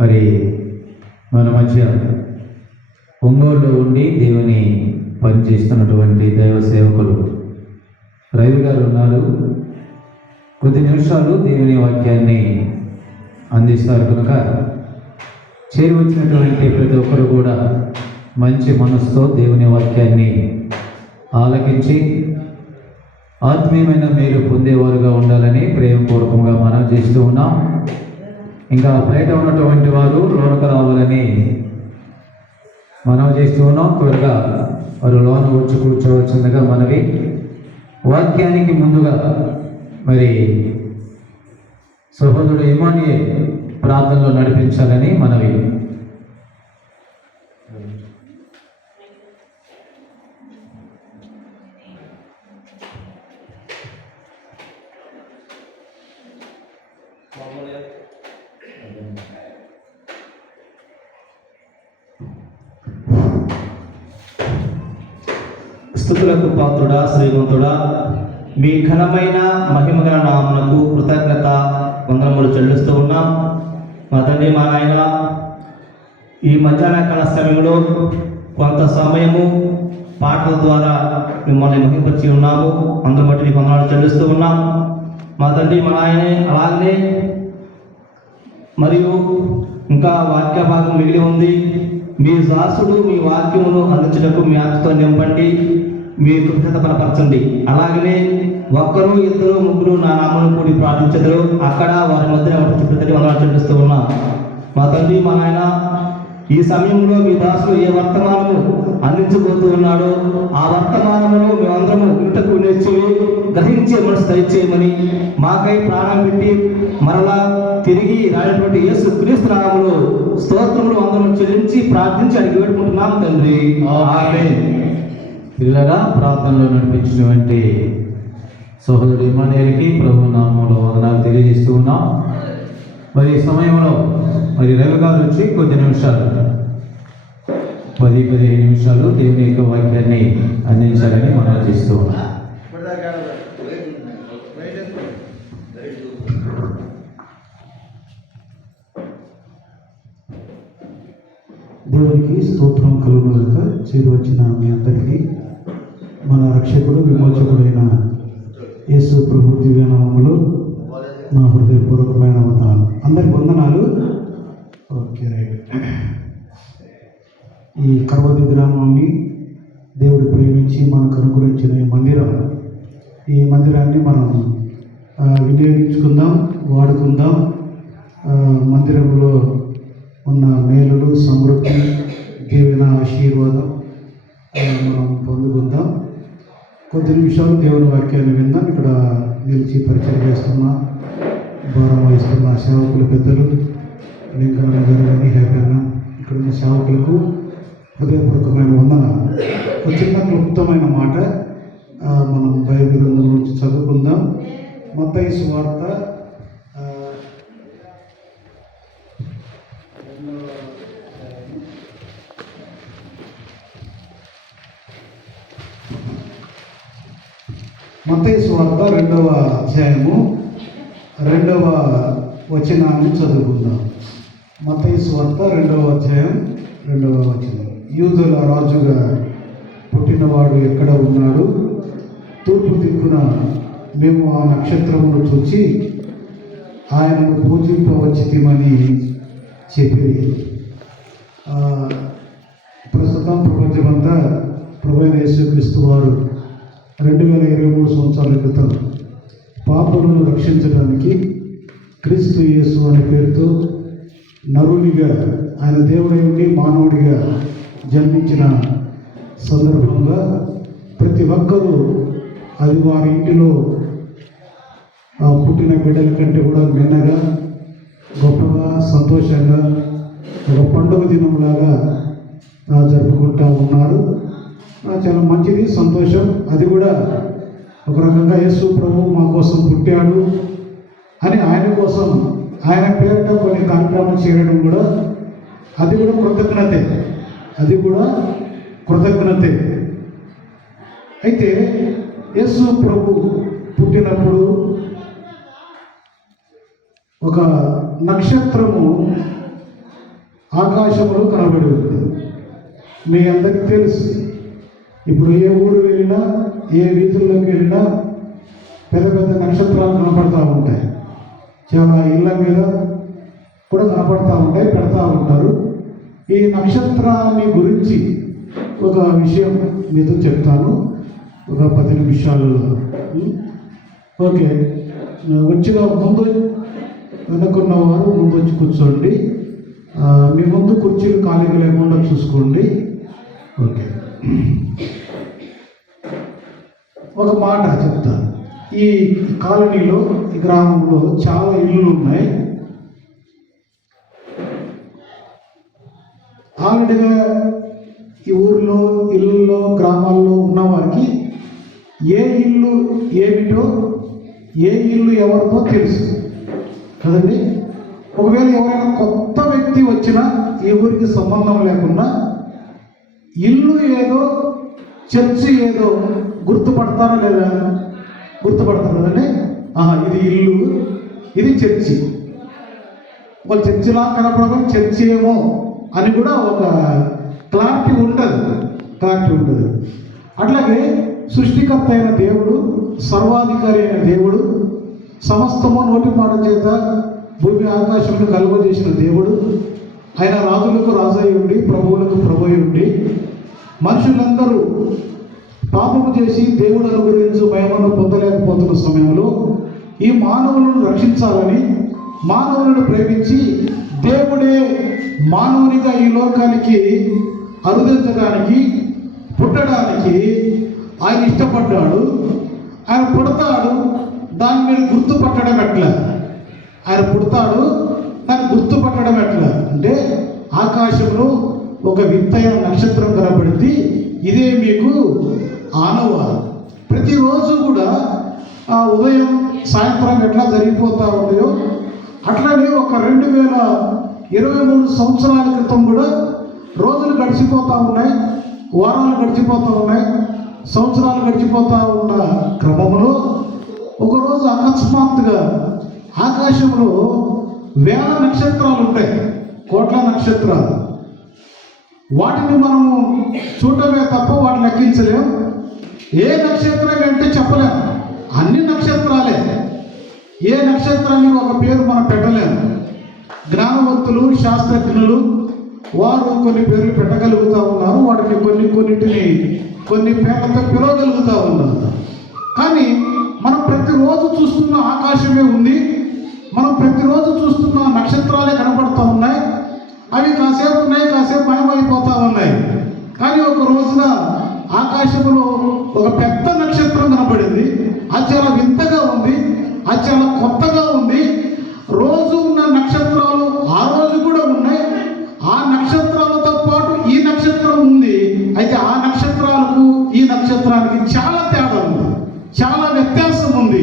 మరి మన మధ్య ఒంగోలులో ఉండి దేవుని పనిచేస్తున్నటువంటి దైవ సేవకులు రవి గారు ఉన్నారు. కొద్ది నిమిషాలు దేవుని వాక్యాన్ని అందిస్తారు కనుక చేరి వచ్చినటువంటి ప్రతి ఒక్కరు కూడా మంచి మనసుతో దేవుని వాక్యాన్ని ఆలకించి ఆత్మీయమైన మేలు పొందేవారుగా ఉండాలని ప్రేమపూర్వకంగా మనం చేస్తూ ఉన్నాం. ఇంకా బయట ఉన్నటువంటి వారు లోనకు రావాలని మనం చేస్తూ ఉన్నాం. త్వరగా వారు లోన వచ్చి కూర్చోవచ్చుండగా మనవి. వాక్యానికి ముందుగా మరి సహోదరుడు ఇమానుయేల్ ప్రార్థనలో నడిపించాలని మనవి. స్తుతులకు పాత్రుడా, శ్రీమంతుడా, మీ ఘనమైన మహిమగల నామమునకు కృతజ్ఞత వందనములు చెల్లిస్తూ ఉన్నాం. మా తండ్రి, మా నాయన, ఈ మధ్యాహ్న కాల సమయంలో కొంత సమయము పాటల ద్వారా మిమ్మల్ని మహిమపరిచి ఉన్నాము. అందులో బట్టి నీకు వందనాలు చెల్లిస్తూ ఉన్నాం. మా తండ్రి, మా నాయనే, అలాగనే మరియు ఇంకా వాక్య భాగం మిగిలి ఉంది. మీ దాసుడు మీ వాక్యమును అందించటకు మీ ఆత్మతో నింపండి, మీ కృతజ్ఞత బలపరచండి. అలాగనే ఒక్కరు, ఇద్దరు, ముగ్గురు నా నామమును కూడి ప్రార్థించదురు, అక్కడ వారి మధ్య ప్రతి వందనాలు చెల్లిస్తూ ఉన్నా. మా తండ్రి, మా నాయన, ఈ సమయంలో మీ దాసుడు ఏ వర్తమానము అందించబోతూ ఉన్నాడో ఆ వర్తమానమును మేమందరము వింటకు నేర్చి గ్రహించే మనసు దయచేయమని, మాకై ప్రాణం పెట్టి మరలా తిరిగి రానటువంటి యేసు క్రీస్తు నామములో స్తోత్రములు అందరం చెల్లించి ప్రార్థించి అడిగి వేడుకుంటున్నాం తండ్రి, ఆమేన్. పిల్లరా, ప్రార్థనలో నడిపించినటువంటి సహోదరుడు ఇమానుయేల్కి ప్రభు నామములో వందనాలు తెలియజేస్తూ ఉన్నాం. మరి ఈ సమయంలో మరి రవి గారు వచ్చి కొద్ది నిమిషాలు 10-15 నిమిషాలు దేవుని యొక్క వాక్యాన్ని అందించాలని మనం చేస్తూ ఉన్నాం. దేవునికి స్తోత్రం కలుగునుగాక. చేరి వచ్చిన మీ అందరికీ మన రక్షకుడు విమోచకుడైన యేసు ప్రభు దివ్యనామములో నా హృదయపూర్వకమైన వందనాలు. అందరికి వందనాలు. Okay, right. ఈ కర్వది గ్రామాన్ని దేవుడు ప్రేమించి మనకు అనుగ్రహించిన ఈ మందిరాన్ని మనం వినియోగించుకుందాం, వాడుకుందాం. మందిరంలో ఉన్న మేలులు, సమృద్ధి, దీవెన, ఆశీర్వాదం మనం పొందుకుందాం. కొద్ది నిమిషాలు దేవుని వాక్యాన్ని విందాం. ఇక్కడ నిలిచి పరిచయం చేస్తున్న, భారం వహిస్తున్న సేవకుల పెద్దలు లింకన్న గారు కానీ హ్యాపీగా ఇక్కడ ఉన్న సేవకులకు హృదయపూర్వకమైన వందన. ఒక చిన్న క్లుప్తమైన మాట మనం బైబిల్ గ్రంథం నుంచి చదువుకుందాం. మత్తయి సువార్త మత్తయి సువార్త 2వ అధ్యాయము 2వ వచనాన్ని చదువుకుందాం. మత్తయి సువార్త 2వ అధ్యాయం 2వ వచనం. యూదుల రాజుగా పుట్టినవాడు ఎక్కడ ఉన్నాడు? తూర్పు దిక్కున మేము ఆ నక్షత్రమును చూచి ఆయనను పూజింపవచ్చితిమని చెప్పి. ప్రస్తుతం ప్రపంచమంతా ప్రభువైన యేసుక్రీస్తు వారు 2023 సంవత్సరాల క్రితం పాపులను రక్షించడానికి క్రీస్తు యేసు అనే పేరుతో నరునిగా, ఆయన దేవుడై ఉండి మానవుడిగా జన్మించిన సందర్భంగా ప్రతి ఒక్కరూ అది వారి ఇంటిలో పుట్టిన బిడ్డల కంటే కూడా మిన్నగా, గొప్పగా, సంతోషంగా ఒక పండుగ దినంలాగా జరుపుకుంటూ ఉన్నారు. చాలా మంచిది, సంతోషం. అది కూడా ఒక రకంగా యేసు ప్రభు మా కోసం పుట్టాడు అని ఆయన కోసం ఆయన పేరిట కొన్ని కార్యక్రమాలు చేయడం కూడా అది కూడా కృతజ్ఞతే. అయితే యేసు ప్రభు పుట్టినప్పుడు ఒక నక్షత్రము ఆకాశంలో కనబడి ఉంది. మీ అందరికీ తెలుసు, ఇప్పుడు ఏ ఊరు వెళ్ళినా ఏ వీధుల్లోకి వెళ్ళినా పెద్ద పెద్ద నక్షత్రాలు కనపడతా ఉంటాయి. చాలా ఇళ్ళ మీద కూడా కనపడతా ఉంటాయి, పెడతా ఉంటారు. ఈ నక్షత్రాన్ని గురించి ఒక విషయం మీతో చెప్తాను, ఒక 10 నిమిషాలలో. ఓకే, వచ్చిన ముందు వెనుకున్న వారు ముందు వచ్చి కూర్చోండి. మీ ముందు కుర్చీలు ఖాళీగా లేకుండా చూసుకోండి. ఓకే, ఒక మాట చెప్తాను. ఈ కాలనీలో, ఈ గ్రామంలో చాలా ఇళ్ళు ఉన్నాయి. ఆల్రెడీగా ఈ ఊర్లో, ఇళ్ళల్లో, గ్రామాల్లో ఉన్న వారికి ఏ ఇల్లు ఏమిటో, ఏ ఇల్లు ఎవరితో తెలుసు కదండి. ఒకవేళ ఎవరైనా కొత్త వ్యక్తి వచ్చినా ఈ ఊరికి సంబంధం లేకుండా ఇల్లు ఏదో, చర్చి ఏదో గుర్తుపడతారా లేదా? గుర్తుపడతారు కదండి. ఇది ఇల్లు, ఇది చర్చి. ఒక చర్చిలా కనపడడం చర్చి ఏమో అని కూడా ఒక క్లారిటీ ఉంటుంది. అట్లాగే సృష్టికర్త అయిన దేవుడు, సర్వాధికారి అయిన దేవుడు, సమస్తము నోటి మాట చేత భూమి ఆకాశంలో కలుగజేసిన దేవుడు, ఆయన రాజులకు రాజై ఉండి ప్రభువులకు ప్రభువై ఉండి మనుషులందరూ పాపము చేసి దేవుడు అనుగ్రహించు మహిమను పొందలేకపోతున్న సమయంలో ఈ మానవులను రక్షించాలని, మానవులను ప్రేమించి దేవుడే మానవునిగా ఈ లోకానికి అనుదించడానికి, పుట్టడానికి ఆయన ఇష్టపడ్డాడు. ఆయన పుడతాడు, దాన్ని మీరు గుర్తుపట్టడం ఎట్లా? ఆయన పుడతాడు, దాన్ని గుర్తుపట్టడం ఎట్లా అంటే ఆకాశంలో ఒక వింతైన నక్షత్రం కనబడింది. ఇదే మీకు ఆనవాలు. ప్రతిరోజు కూడా ఉదయం సాయంత్రం ఎట్లా జరిగిపోతూ ఉంటాయో అట్లానే ఒక 2023 సంవత్సరాల క్రితం కూడా రోజులు గడిచిపోతూ ఉన్నాయి, వారాలు గడిచిపోతూ ఉన్నాయి, సంవత్సరాలు గడిచిపోతూ ఉన్న క్రమంలో ఒకరోజు అకస్మాత్తుగా ఆకాశంలో వేల నక్షత్రాలు ఉంటాయి, కోట్ల నక్షత్రాలు. వాటిని మనము చూడటమే తప్ప వాటిని లెక్కించలేం. ఏ నక్షత్రం అంటే చెప్పలేం, అన్ని నక్షత్రాలే. ఏ నక్షత్రానికి ఒక పేరు మనం పెట్టలేము. జ్ఞానవంతులు, శాస్త్రజ్ఞులు వారు కొన్ని పేర్లు పెట్టగలుగుతూ ఉన్నారు, వాటిని కొన్ని పేర్లతో పిలవగలుగుతూ ఉన్నారు. కానీ మనం ప్రతిరోజు చూస్తున్న ఆకాశమే ఉంది, మనం ప్రతిరోజు చూస్తున్న నక్షత్రాలే కనపడుతూ ఉన్నాయి. అవి కాసేపు ఉన్నాయి, కాసేపు మాయమైపోతూ ఉన్నాయి. కానీ ఒక రోజున ఆకాశంలో ఒక పెద్ద నక్షత్రం కనపడింది. అది చాలా వింతగా ఉంది, అది చాలా కొత్తగా ఉంది. రోజు ఉన్న నక్షత్రాలు ఆ రోజు కూడా ఉన్నాయి, ఆ నక్షత్రాలతో పాటు ఈ నక్షత్రం ఉంది. అయితే ఆ నక్షత్రాలకు ఈ నక్షత్రానికి చాలా తేడా ఉంది, చాలా వ్యత్యాసం ఉంది.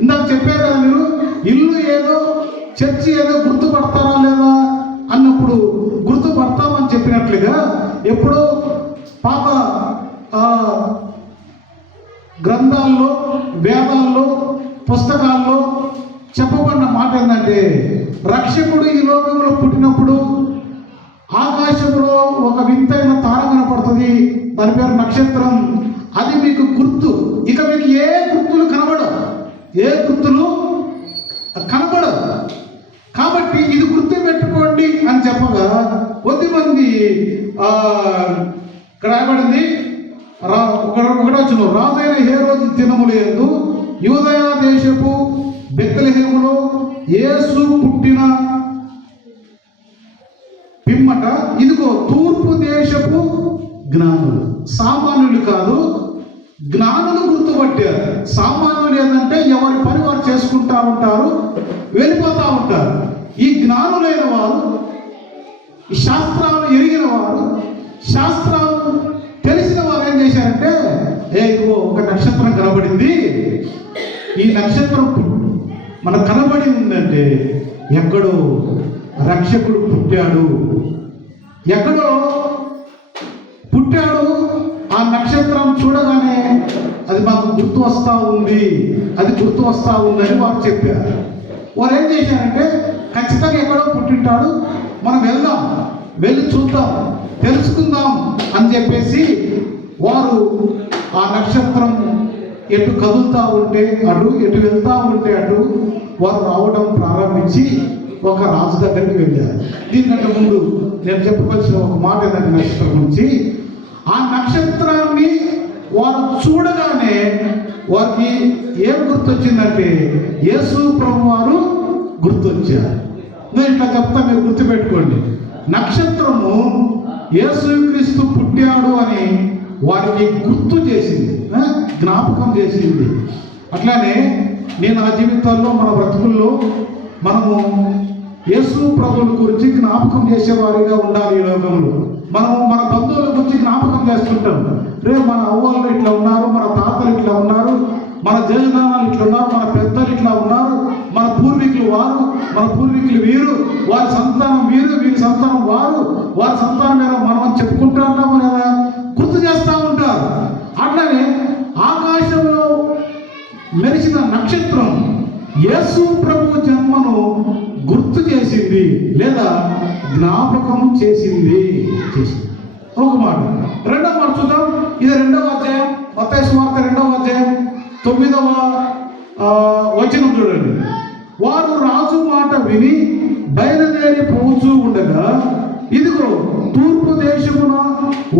ఇందాక చెప్పారు కదా మీరు, ఇల్లు ఏదో చర్చి ఏదో గుర్తుపడతారా లేదా అన్నప్పుడు గుర్తుపడతామని చెప్పినట్లుగా ఎప్పుడో పాత గ్రంథాల్లో, వేదాల్లో, పుస్తకాల్లో చెప్పబడిన మాట ఏంటంటే రక్షకుడు ఈ లోకంలో పుట్టినప్పుడు ఆకాశంలో ఒక వింతైన తార కనపడుతుంది, దాని పేరు నక్షత్రం. అది మీకు గుర్తు. ఇక మీకు ఏ గుర్తులు కనబడవు, ఏ గుర్తులు కనబడవు. కాబట్టి ఇది గుర్తు పెట్టుకోండి అని చెప్పగా కొద్దిమంది ఇక్కడ రాయబడింది, ఒకటొచ్చును, రాజైన హేరోదు దినములు యందు యూదయ దేశపు బెత్లెహేములో యేసు పుట్టిన పిమ్మట ఇదిగో తూర్పు దేశపు జ్ఞానులు, సామాన్యులు కాదు, జ్ఞానులు గుర్తుపట్టారు. సామాన్యులు ఏంటంటే ఎవరి పని వారు చేసుకుంటా ఉంటారు, వెళ్ళిపోతూ ఉంటారు. ఈ జ్ఞానులైన వారు, ఈ శాస్త్రాలు ఎరిగిన వారు, శాస్త్రాలు తెలిసిన వారు ఏం చేశారంటే, ఇదిగో ఒక నక్షత్రం కనబడింది, ఈ నక్షత్రం మనకు కనబడి ఉందంటే ఎక్కడో రక్షకుడు పుట్టాడు, ఎక్కడో పుట్టాడు. ఆ నక్షత్రం చూడగానే అది మాకు గుర్తు వస్తూ ఉంది, అది గుర్తు వస్తూ ఉందని వారు చెప్పారు. వారు ఏం చేశారంటే ఖచ్చితంగా ఎక్కడో పుట్టింటాడు, మనం వెళ్దాం, వెళ్ళి చూద్దాం, తెలుసుకుందాం అని చెప్పేసి వారు ఆ నక్షత్రం ఎటు కదులుతూ ఉంటే అటు, ఎటు వెళ్తూ ఉంటే అటు వారు రావడం ప్రారంభించి ఒక రాజు దగ్గరికి వెళ్ళారు. దీనికంటే ముందు నేను చెప్పవలసిన ఒక మాట ఏంటంటే నక్షత్రం నుంచి, ఆ నక్షత్రాన్ని వారు చూడగానే వారికి ఏం గుర్తొచ్చిందంటే యేసు ప్రభు వారు గుర్తొచ్చారు. నేను ఇట్లా చెప్తా, మీరు గుర్తుపెట్టుకోండి. నక్షత్రము యేసుక్రీస్తు పుట్టాడు అని వారికి గుర్తు చేసింది, జ్ఞాపకం చేసింది. అట్లానే నేను ఆ జీవితాల్లో మన బ్రతుకుల్లో మనము యేసు ప్రభుల గురించి జ్ఞాపకం చేసేవారిగా ఉండాలి. ఈ లోకంలో మనము మన బంధువుల గురించి జ్ఞాపకం చేస్తుంటాం. రేపు మన అవ్వలు ఇట్లా ఉన్నారు, మన తాతలు ఇట్లా ఉన్నారు, మన జయనాలు ఇట్లా ఉన్నారు, మన పెద్దలు ఇట్లా ఉన్నారు, మన పూర్వీకులు వారు, మన పూర్వీకులు వీరు, వారి సంతానం వీరు, వీరి సంతానం వారు, వారి సంతానం మీద మనం చెప్పుకుంటూ ఉంటాము కదా, గుర్తు చేస్తూ ఉంటారు. అట్లానే ఆకాశంలో మెరిసిన నక్షత్రం యేసు ప్రభు జన్మను గుర్తు చేసింది లేదా జ్ఞాపకం చేసింది. ఒక మాట. రెండవ మాట చూద్దాం. ఇది 2వ అధ్యాయం, మత్తయి సువార్త 2వ అధ్యాయం 9వ వచనం చూడండి. వారు రాజు మాట విని బయలుదేరి పోచూ ఉండగా ఇదిగో తూర్పు దేశమున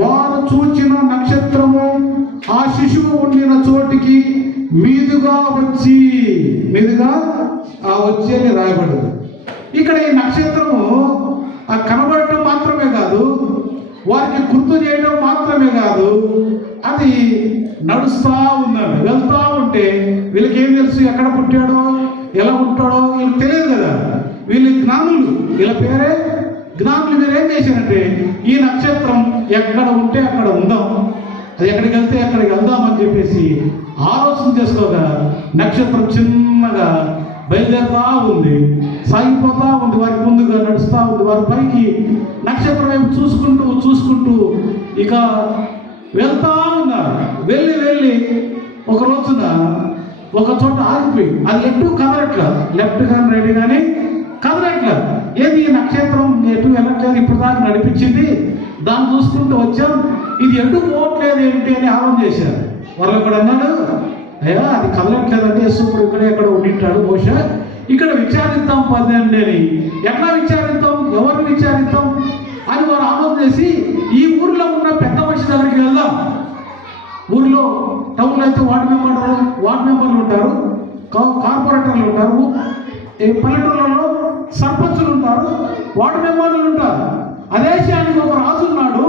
వారు చూచిన నక్షత్రము ఆ శిశువు ఉండిన చోటికి మీదుగా వచ్చి అని రాయబడింది. ఇక్కడ ఈ నక్షత్రము కనబడటం మాత్రమే కాదు, వారికి గుర్తు చేయడం మాత్రమే కాదు, అది నడుస్తూ ఉన్నారు. వెళ్తూ ఉంటే వీళ్ళకి ఏం తెలుసు, ఎక్కడ పుట్టాడో ఎలా ఉంటాడో వీళ్ళకి తెలియదు కదా. వీళ్ళు జ్ఞానులు, వీళ్ళ పేరే జ్ఞానులు. మీరు ఏం చేశారంటే ఈ నక్షత్రం ఎక్కడ ఉంటే అక్కడ ఉందాం, అది ఎక్కడికి వెళ్తే అక్కడికి వెళ్దామని చెప్పేసి ఆలోచన చేసుకోగా నక్షత్రం చిన్నగా బయలుదేరుతా ఉంది, సాగిపోతా ఉంది, వారికి ముందుగా నడుస్తూ ఉంది. వారి పైకి నక్షత్రం వైపు చూసుకుంటూ ఇక వెళ్తా ఉన్నారు. వెళ్ళి ఒక రోజున ఒక చోట ఆగిపోయి, అది ఎటు కదలట్లా, లెఫ్ట్ కానీ రైట్ కానీ కదలట్లా. ఏది ఈ నక్షత్రం ఎటు వెళ్ళట్లేదు, ఇప్పుడు దాకా నడిపించింది, దాన్ని చూసుకుంటూ వచ్చాం, ఇది ఎటు పోవట్లేదు ఏంటి అని ఆలోచన చేశారు. వాళ్ళు ఇక్కడ అన్నాడు, అయ్యా అది కదలట్లేదంటే యేసుప్రభు ఇక్కడ ఎక్కడ ఉండింటాడు, బహుశా ఇక్కడ విచారిద్దాం పదండి అని. ఎట్లా విచారిద్దాం, ఎవరిని విచారిద్దాం అని వారు ఆలోచన చేసి ఈ ఊరిలో ఉన్న పెద్ద మనిషి దగ్గరికి వెళ్దాం. ఊరిలో టౌన్లో అయితే వార్డు మెంబర్లు ఉంటారు, కార్పొరేటర్లు ఉంటారు, పల్లెటూళ్ళలో సర్పంచులు ఉంటారు, వార్డు మెంబర్లు ఉంటారు. అదే విషయానికి ఒక రాజు ఉన్నాడు,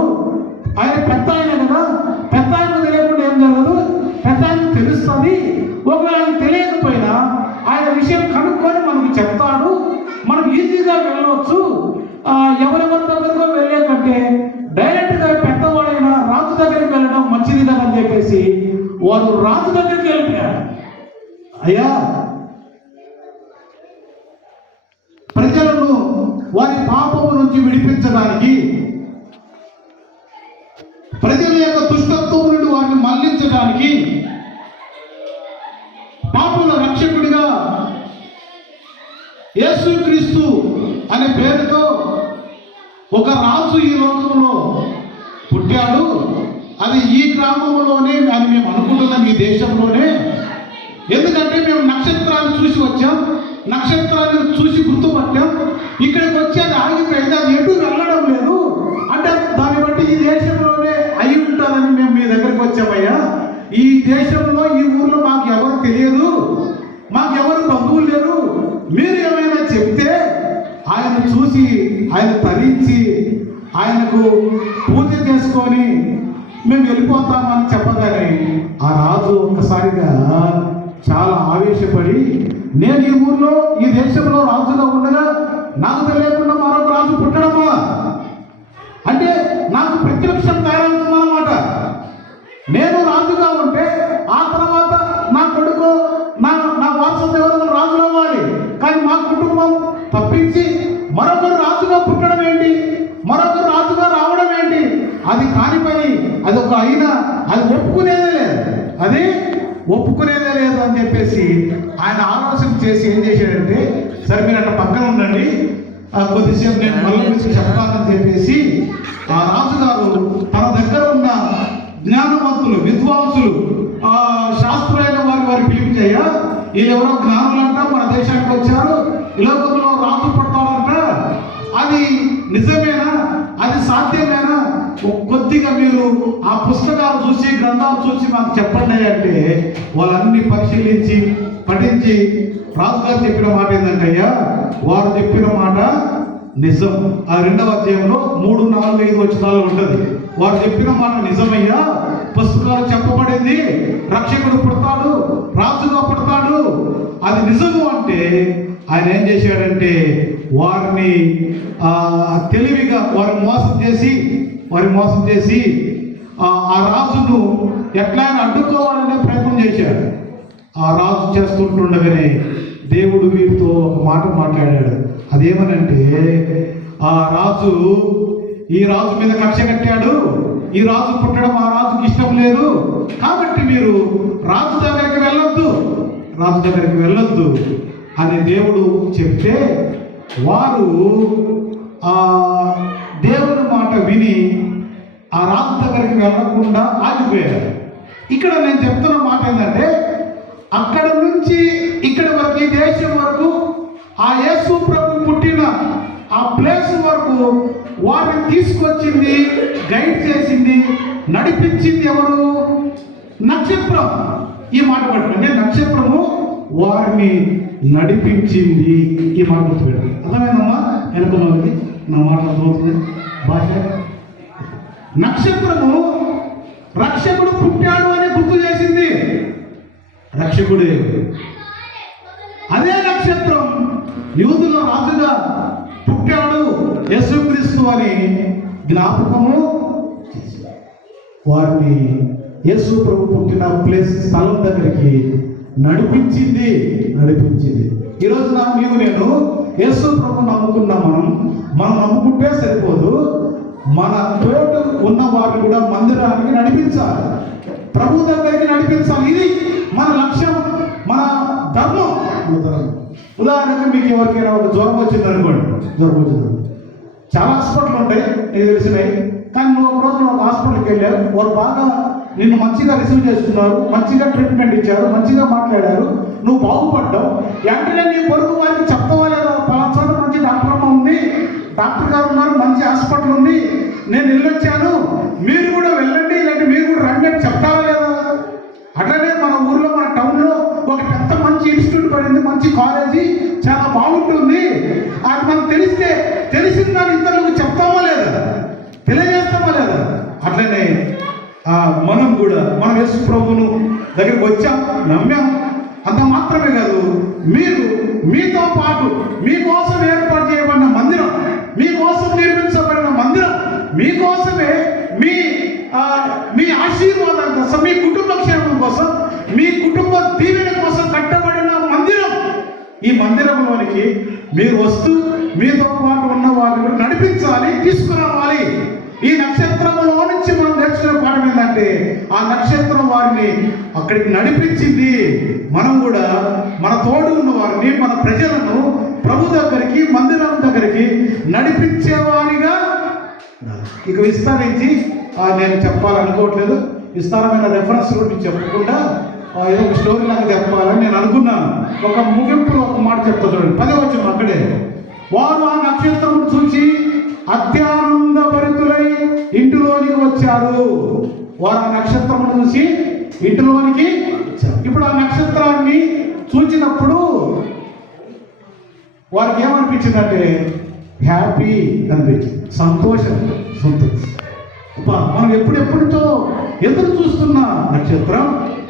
ఆయన పెద్ద ఆయన కదా, పెద్ద ఆయన తెలియకుండా ఏం జరగదు, పెద్ద ఆయన తెలుస్తుంది. ఒకవేళ ఆయన తెలియకపోయినా ఆయన విషయం కనుక్కొని మనకు చెప్తాడు, మనం ఈజీగా వెళ్ళవచ్చు. ఎవరెవరి దగ్గరకో వెళ్ళే కంటే డైరెక్ట్గా పెద్దవాడైన రాజు దగ్గరికి వెళ్ళడం మంచిది కదా అని చెప్పేసి వారు రాజు దగ్గరికి వెళ్ళిపోయారు. అయ్యా, ప్రజలను వారి పాపము నుంచి విడిపించడానికి, ప్రజల యొక్క దుష్టత్వం నుండి వారిని మళ్లించడానికి, పాపుల రక్షకుడిగా యేసుక్రీస్తు అనే పేరుతో ఒక రాజు ఈ లోకంలో పుట్టాడు. అది ఈ గ్రామంలోనే అని మేము అనుకుంటున్నాం, ఈ దేశంలోనే. ఎందుకంటే మేము నక్షత్రాన్ని చూసి వచ్చాం, నక్షత్రాన్ని చూసి గుర్తుపట్టాం. ఇక్కడికి వచ్చేది ఆగిపోయింది, అది ఎటు వెళ్ళడం లేదు అంటే దాన్ని బట్టి ఈ దేశంలోనే అయి ఉంటారని మేము మీ దగ్గరికి వచ్చామయ్యా. ఈ దేశంలో ఈ ఊర్లో మాకు ఎవరు తెలియదు, మాకు ఎవరు బంధువులు లేరు, మీరు ఏమైనా చెప్తే ఆయన చూసి ఆయన తరించి ఆయనకు పూజ చేసుకొని మేము వెళ్ళిపోతామని చెప్పగానే ఆ రాజు ఒక్కసారిగా చాలా ఆవేశపడి, నేను ఈ ఊర్లో ఈ దేశంలో రాజుగా ఉండగా నాకు తెలియకుండా మరొక రాజు పుట్టడమా అంటే నాకు ప్రతిపక్షం తయారవుతుందన్నమాట. నేను రాజుగా ఉంటే ఆ తర్వాత నా కొడుకు నా వారసత్వం ఎవరు రాజులు అవ్వాలి, కానీ మా కుటుంబం తప్పించి మరొకరు రాజుగా పుట్టడం ఏంటి, మరొకరు రాజుగా రావడం ఏంటి, అది కాని పని, అది ఒక అయినా అది ఒప్పుకునేదే లేదు అని చెప్పేసి ఆయన ఆలోచన చేసి ఏం చేశాడంటే, సరే మీరు అట్లా పక్కన ఉండండి, కొద్దిసేపు నేను మళ్ళీ చెప్తానని చెప్పేసి ఆ రాజుగారు తన దగ్గర ఉన్న జ్ఞానవంతులు, విద్వాంసులు, శాస్త్రులైన వారి పిలిపించయ్యా, వీళ్ళెవరో జ్ఞానులంట మన దేశానికి వచ్చారు, ఈ లోకంలో రాజు పడతాడంట, అది నిజమేనా, అది సాధ్యమేనా, కొద్దిగా మీరు ఆ పుస్తకాలు చూసి గ్రంథాలు చూసి మాకు చెప్పండి అంటే వాళ్ళన్ని పరిశీలించి పఠించి రాజుగారు చెప్పిన మాట ఏంటంటే, అయ్యా వారు చెప్పిన మాట నిజం. ఆ 2వ అధ్యాయంలో 3, 4, 5 వచనాలు ఉంటుంది. వారు చెప్పిన మాట నిజమయ్యా, పుస్తకాలు చెప్పబడింది, రక్షకుడు పుడతాడు, రాజుగా పుడతాడు, అది నిజము అంటే ఆయన ఏం చేశాడంటే వారిని తెలివిగా వారిని మోసం చేసి ఆ రాజును ఎట్లయినా అడ్డుకోవాలనే ప్రయత్నం చేశాడు. ఆ రాజు చేస్తుంటుండగానే దేవుడు వీరితో ఒక మాట మాట్లాడాడు. అదేమనంటే, ఈ రాజు మీద కక్ష కట్టాడు, ఈ రాజు పుట్టడం ఆ రాజుకి ఇష్టం లేదు, కాబట్టి మీరు రాజు దగ్గరికి వెళ్ళొద్దు అని దేవుడు చెప్తే వారు దేవుని మాట విని ఆ రాజు దగ్గరికి వెళ్ళకుండా ఆగిపోయారు. ఇక్కడ నేను చెప్తున్న మాట ఏంటంటే, అక్కడ నుంచి ఇక్కడ వరకు, ఈ దేశం వరకు, ఆ యేసు ప్రభు పుట్టిన ఆ ప్లేస్ వరకు వారిని తీసుకొచ్చింది, గైడ్ చేసింది, నడిపించింది ఎవరు? నక్షత్రం. ఈ మాట పట్టుకోండి, నక్షత్రము వారిని నడిపించింది. ఈ మాట గుర్తుపెట్టాలి. అర్థమైందమ్మా? వెనుకన్నది నా మాట అర్థమవుతుంది భాష. నక్షత్రము రక్షకుడు పుట్టాడు అని గుర్తు చేసింది. రక్షకుడే. అదే నక్షత్రం యూదుల రాజుగా పుట్టాడు యేసుక్రీస్తు అని జ్ఞాపకము వారిని యేసు ప్రభు పుట్టిన స్థలం దగ్గరికి నడిపించింది. ఈరోజు నేను యేసు ప్రభు నమ్ముకున్నా. మనం నమ్ముకుంటే సరిపోదు, మన తోట ఉన్న వారిని కూడా మందిరానికి నడిపించాలి, ప్రభు దగ్గరికి నడిపించాలి. ఇది మన లక్ష్యం, మన ధర్మం. ఉదాహరణకు మీకు ఎవరికైనా ఒక జ్వరం వచ్చింది అనుకోండి, చాలా హాస్పిటల్ ఉంటాయి నీకు తెలిసినాయి, కానీ నువ్వు ఒక రోజు ఒక హాస్పిటల్కి వెళ్ళావు, వారు బాగా నిన్ను మంచిగా రిసీవ్ చేస్తున్నారు, మంచిగా ట్రీట్మెంట్ ఇచ్చారు, మంచిగా మాట్లాడారు, నువ్వు బాగుపడ్డావు. వెంటనే నీ పొరుగు వారికి చెప్తావా లేదా, పలానా చోట మంచి డాక్టర్ అమ్మ ఉంది, డాక్టర్ గారు ఉన్నారు, మంచి హాస్పిటల్ ఉంది, నేను వెళ్ళొచ్చాను, మీరు కూడా వెళ్ళండి, లేదంటే మీరు కూడా రండి అని చెప్తావా లేదా? అట్లనే మన ఊర్లో, మన టౌన్లో ఒక పెద్ద మంచి ఇన్స్టిట్యూట్ పడింది, మంచి కాలేజీ, చాలా బాగుంటుంది, అది మనకు తెలిసిన దాన్ని ఇతరులకు చెప్తామా లేదా, తెలియజేస్తామా లేదా? అట్లనే మనం కూడా మన యేసు ప్రభువును దగ్గరికి వచ్చాం, నమ్మాం, అంత మాత్రమే కాదు, మీరు మీతో పాటు మీకోసం ఏర్పాటు చేయబడిన మందిరం, మీకోసం నిర్మించబడిన మందిరం, మీకోసమే మీ ఆశీర్వాదం కోసం, మీ కుటుంబ క్షేమం కోసం, మీ కుటుంబ దీవెన కోసం కట్టబడిన మందిరం. ఈ మందిరంలోనికి మీరు వస్తూ మీతో పాటు ఉన్న వారిని నడిపించాలి, తీసుకురావాలి. ఈ నక్షత్రంలో నుంచి మనం నేర్చుకునే పాఠం ఏంటంటే, ఆ నక్షత్రం వారిని అక్కడికి నడిపించింది. మనం కూడా మన తోడు ఉన్న వారిని, మన ప్రజలను ప్రభు దగ్గరికి, మందిరం దగ్గరికి నడిపించేవారిగా. ఇక విస్తరించి నేను చెప్పాలనుకోవట్లేదు, విస్తారమైన రెఫరెన్స్ గురించి చెప్పకుండా ఏదో ఒక స్టోరీ లాగా చెప్పాలని నేను అనుకున్నాను. ఒక ముగింపులో ఒక మాట చెప్తా చూడండి, 10వ వచనం అక్కడే. వారు ఆ నక్షత్రం చూసి అత్యానందభరితులై ఇంటిలోనికి వచ్చారు. వారు ఆ నక్షత్రం చూసి ఇంటిలోనికి వచ్చారు. ఇప్పుడు ఆ నక్షత్రాన్ని చూసినప్పుడు వారికి ఏమనిపించిందంటే హ్యాపీ అనిపించింది, సంతోషం. మనం ఎప్పుడెప్పుడుతో ఎదురు చూస్తున్న నక్షత్రం,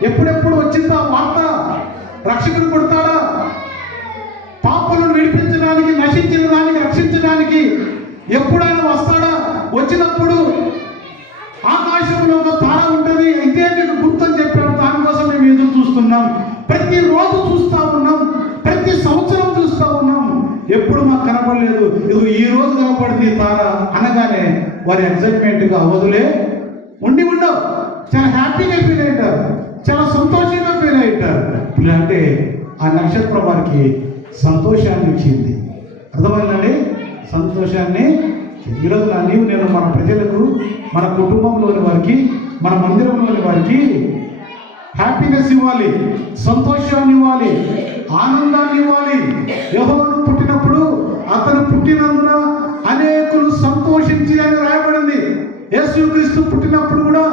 ఎప్పుడెప్పుడు వచ్చిందా వార్త, రక్షకుడు పుడతాడా, పాపలను విడిపించడానికి, నశించిన దానికి రక్షించడానికి ఎప్పుడైనా వస్తాడా, వచ్చినప్పుడు ఆకాశంలో ఒక తార ఉంటుంది, ఇదే మీకు గుర్తని చెప్పాను, దానికోసం మేము ఎదురు చూస్తున్నాం. ప్రతిరోజు చూస్తూ ఉన్నాం, ప్రతి సంవత్సరం చూస్తూ ఉన్నాం, ఎప్పుడు మాకు కనపడలేదు. ఇది ఈ రోజు కనపడింది తార అనగానే వారి ఎక్సైట్మెంట్గా అవదులే ఉండవు, చాలా హ్యాపీగా ఫీల్ అవుతారు, చాలా సంతోషంగా ఫీల్ అవుతారు. అంటే ఆ నక్షత్రం వారికి సంతోషాన్ని ఇచ్చింది. అర్థమైందండి? సంతోషాన్ని ఈరోజు నీవు నేను మన ప్రజలకు, మన కుటుంబంలోని వారికి, మన మందిరంలోని వారికి హ్యాపీనెస్ ఇవ్వాలి, సంతోషాన్ని ఇవ్వాలి, ఆనందాన్ని ఇవ్వాలి. యెహోవాను పుట్టినప్పుడు అతను పుట్టినందున అనేకులు సంతోషించి అని రాయబడింది. యేసుక్రీస్తు పుట్టినప్పుడు కూడా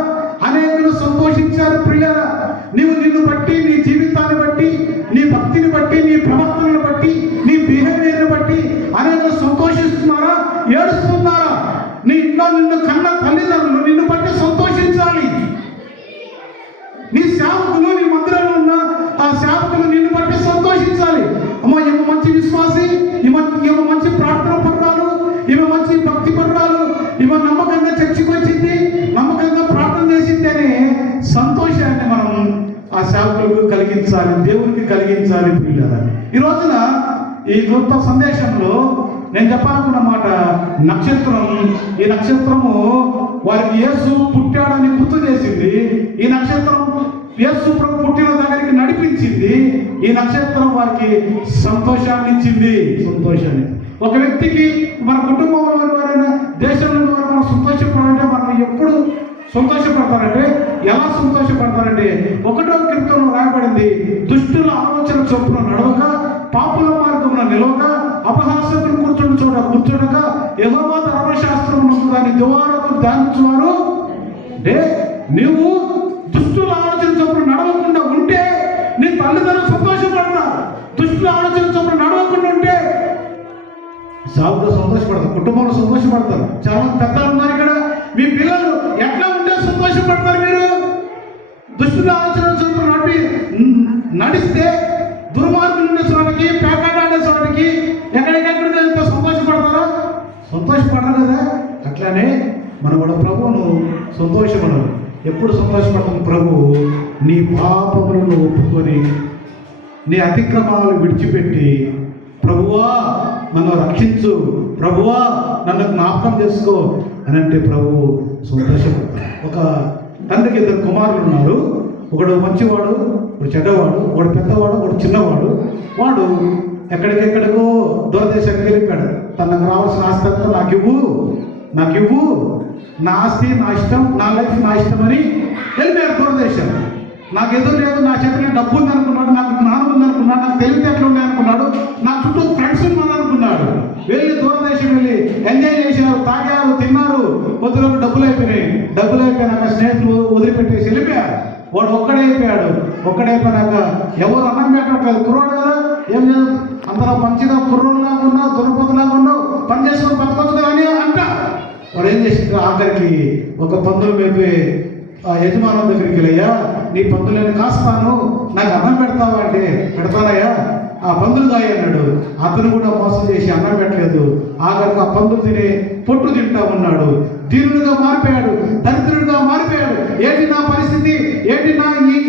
అనేకులు సంతోషించారు. ప్రియులారా, నీవు నిన్ను బట్టి, నీ జీవితాన్ని బట్టి, నీ భక్తిని బట్టి, నీ ప్రవర్తనను బట్టి, నీ బిహేవియర్ని బట్టి అనేకులు సంతోషిస్తున్నారా, ఏడుస్తున్నారా? నీ ఇంట్లో నిన్ను కన్న తల్లిదండ్రులు నిన్ను బట్టి సంతోషించాలి. నీ సేవకులు, నీ మందిరంలో ఉన్న ఆ సేవకులు నిన్ను బట్టి సంతోషించాలి. అమ్మ, ఏమో మంచి విశ్వాసి, ఏమో మంచి ప్రార్థన పర్రాలు, ఏమో మంచి భక్తి పర్రాలు, ఏమో నమ్మకంగా చర్చికి వచ్చింది, నమ్మకంగా ప్రార్థన చేసింది అనే సంతోషాన్ని మనం ఆ సేవకులకు కలిగించాలి, దేవునికి కలిగించాలి. ప్రియులారా, ఈ రోజున ఈ గొప్ప సందేశంలో నేను చెప్పాలనుకున్న మాట నక్షత్రం. ఈ నక్షత్రము వారికి యేసు పుట్టాడని గుర్తు చేసింది. ఈ నక్షత్రం యేసు ప్రభు పుట్టిన దగ్గరికి నడిపించింది. ఈ నక్షత్రం వారికి సంతోషాన్ని ఇచ్చింది. సంతోషాన్ని ఒక వ్యక్తికి, మన కుటుంబంలో వారైనా, దేశంలో వారైనా సంతోషపడాలంటే మనం ఎప్పుడు సంతోషపడతారంటే, ఎలా సంతోషపడతారంటే, 1వ కీర్తనలో రాయబడింది, దుష్టుల ఆలోచన చొప్పున నడవక, పాపుల మార్గమున నిలవక, అపహాసకులు కూర్చుని కూర్చుండక, యెహోవా ధర్మశాస్త్రమును దాని దువారకులు ధ్యానించువారు. అంటే నీవు దుష్టుల ఆలోచన చొప్పున నడవకుండా ఉంటే నీ తల్లిదండ్రులు సంతోషపడతారు. దుష్టుల ఆలోచన చొప్పున నడవకుండా ఉంటే సాగులో సంతోషపడతారు, కుటుంబంలో సంతోషపడతారు. చాలా మంది పెద్దలు ఉన్నారు ఇక్కడ. మీ పిల్లలు ఎట్లా ఉంటే సంతోషపడతారు? మీరు దుష్టుల ఆలోచన చొప్పున నడిస్తే, దుర్మార్గులు ఉండే చోటకి, పేకాట ఆడే చోటకి, ఎక్కడికెక్కడికి వెళ్తే సంతోషపడతారా? సంతోషపడరు కదా. అట్లానే మనం కూడా ప్రభువును సంతోషపడరు. ఎప్పుడు సంతోషపడతాం? ప్రభు నీ పాపములను ఒప్పుకొని, నీ అతిక్రమాలు విడిచిపెట్టి, ప్రభువా నన్ను రక్షించు, ప్రభువా నన్ను జ్ఞాపకం చేసుకో అని అంటే ప్రభువు సంతోషపడతాడు. ఒక తండ్రికి 2 కుమారులు ఉన్నారు. ఒకడు మంచివాడు, ఒకడు చెడ్డవాడు, ఒకడు పెద్దవాడు, ఒకడు చిన్నవాడు. వాడు ఎక్కడికెక్కడికో దూరదేశానికి వెళ్ళిపోయాడు. తనకు రావాల్సిన ఆస్తి అంతా నాకు ఇవ్వు, నా ఆస్తి నా ఇష్టం, నా లైఫ్ నా ఇష్టం అని వెళ్ళిపోయాడు దూరదేశం. నాకు ఎదురు లేదు, నా చేతిలో డబ్బు ఉంది అనుకున్నాడు, నాకు జ్ఞానం ఉంది అనుకున్నాడు, నాకు తెలివితేటలు ఉన్నాయి అనుకున్నాడు, నా చుట్టూ ఫ్రెండ్స్ ఉన్నారు అనుకున్నాడు. వెళ్ళి దూరదేశం వెళ్ళి ఎంజాయ్ చేశారు, తాగారు, తిన్నారు. కొద్దిగా డబ్బులు అయిపోయినాక స్నేహితులు వదిలిపెట్టేసి వెళ్ళిపోయారు. వాడు ఒక్కడైపోయాక ఎవరు అన్నం పెట్టట్లేదు. కుర్రాడు కదా, ఏం లేదు, అంతలా మంచిగా కుర్రోళ్ళలాగా ఉన్నావు, దురపతిలాగా ఉన్నావు, పని చేసుకొని బతకొచ్చు కదా అని అంట. వాడు ఏం చేసిండు? ఆఖరికి ఒక పందులు మేపే యజమానుల దగ్గరికి వెళ్ళయ్యా, నీ పందులను కాస్తాను, నాకు అన్నం పెడతావా అంటే, పెడతానయ్యా, ఆ పందులు దాయి అన్నాడు. అతను కూడా మోసం చేసి అన్నం పెట్టలేదు. ఆఖరికి ఆ పందులు తినే పొట్టు తింటా ఉన్నాడు. దీనుడిగా మారిపోయాడు, దరిద్రుడిగా మారిపోయాడు. ఏంటి నా పరిస్థితి, ఏంటి నా